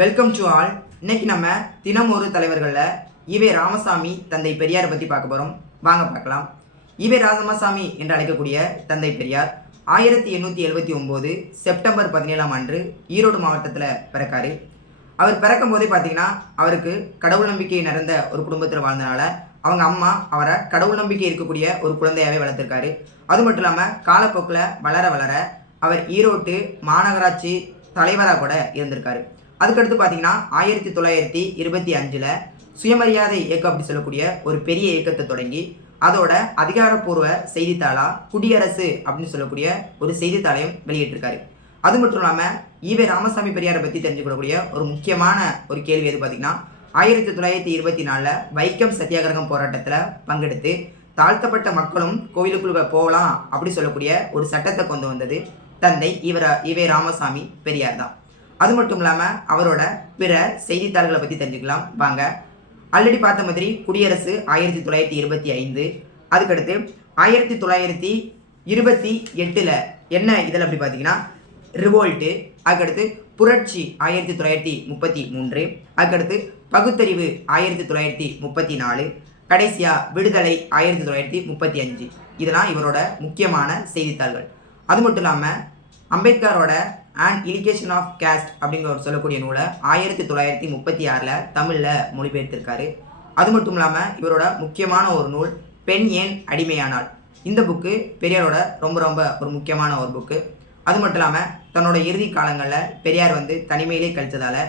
Welcome to all. இன்னைக்கு நம்ம தினம் ஒரு தலைவர்களில் ஈவே ராமசாமி தந்தை பெரியாரை பற்றி பார்க்க போகிறோம். வாங்க பார்க்கலாம். ஈவே ராமசாமி என்று அழைக்கக்கூடிய தந்தை பெரியார் 1879 செப்டம்பர் 17 அன்று ஈரோடு மாவட்டத்தில் பிறக்காரு. அவர் பிறக்கும் போதே பார்த்தீங்கன்னா அவருக்கு கடவுள் நம்பிக்கை நிறைந்த ஒரு குடும்பத்தில் வாழ்ந்தனால அவங்க அம்மா அவரை கடவுள் நம்பிக்கை இருக்கக்கூடிய ஒரு குழந்தையாகவே வளர்த்துருக்காரு. அது மட்டும் இல்லாமல் காலப்போக்கில் வளர வளர அவர் ஈரோட்டு மாநகராட்சி தலைவராக கூட இருந்திருக்காரு. அதுக்கடுத்து பார்த்தீங்கன்னா 1925 சுயமரியாதை இயக்கம் அப்படி சொல்லக்கூடிய ஒரு பெரிய இயக்கத்தை தொடங்கி அதோட அதிகாரப்பூர்வ செய்தித்தாளாக குடியரசு அப்படின்னு சொல்லக்கூடிய ஒரு செய்தித்தாளையும் வெளியிட்டிருக்காரு. அது மட்டும் இல்லாமல் ஈவே ராமசாமி பெரியாரை பற்றி தெரிஞ்சுக்கக்கூடிய ஒரு முக்கியமான ஒரு கேள்வி எது பார்த்தீங்கன்னா 1924 வைக்கம் சத்தியாகிரகம் போராட்டத்தில் பங்கெடுத்து தாழ்த்தப்பட்ட மக்களும் கோவிலுக்குள்ள போகலாம் அப்படி சொல்லக்கூடிய ஒரு சட்டத்தை கொண்டு வந்தது தந்தை ஈவே ராமசாமி பெரியார் தான். அது மட்டும் இல்லாமல் அவரோட பிற செய்தித்தாள்களை பற்றி தெரிஞ்சுக்கலாம் வாங்க. ஆல்ரெடி பார்த்த மாதிரி குடியரசு 1925, அதுக்கடுத்து 1928 என்ன இதில் அப்படி பார்த்தீங்கன்னா ரிவோல்ட்டு, அதுக்கடுத்து புரட்சி 1933, அதுக்கடுத்து பகுத்தறிவு 1934, கடைசியாக விடுதலை 1935. இதெல்லாம் இவரோட முக்கியமான செய்தித்தாள்கள். அது மட்டும் இல்லாமல் அம்பேத்கரோட அண்ட் இலிகேஷன் ஆஃப் கேஸ்ட் அப்படிங்கிற ஒரு சொல்லக்கூடிய நூலை 1936 தமிழில் மொழிபெயர்த்திருக்காரு. அது மட்டும் இல்லாமல் இவரோட முக்கியமான ஒரு நூல் பெண் ஏன் அடிமையானாள். இந்த புக்கு பெரியாரோட ரொம்ப ஒரு முக்கியமான ஒரு புக்கு. அது மட்டும் இல்லாமல் தன்னோட இறுதி காலங்களில் பெரியார் தனிமையிலே கழித்ததால்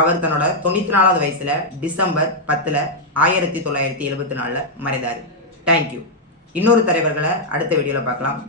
அவர் தன்னோட 94வது வயசில் டிசம்பர் 10 1974 மறைந்தார். தேங்க்யூ. இன்னொரு தலைவர்களை அடுத்த வீடியோவில் பார்க்கலாம்.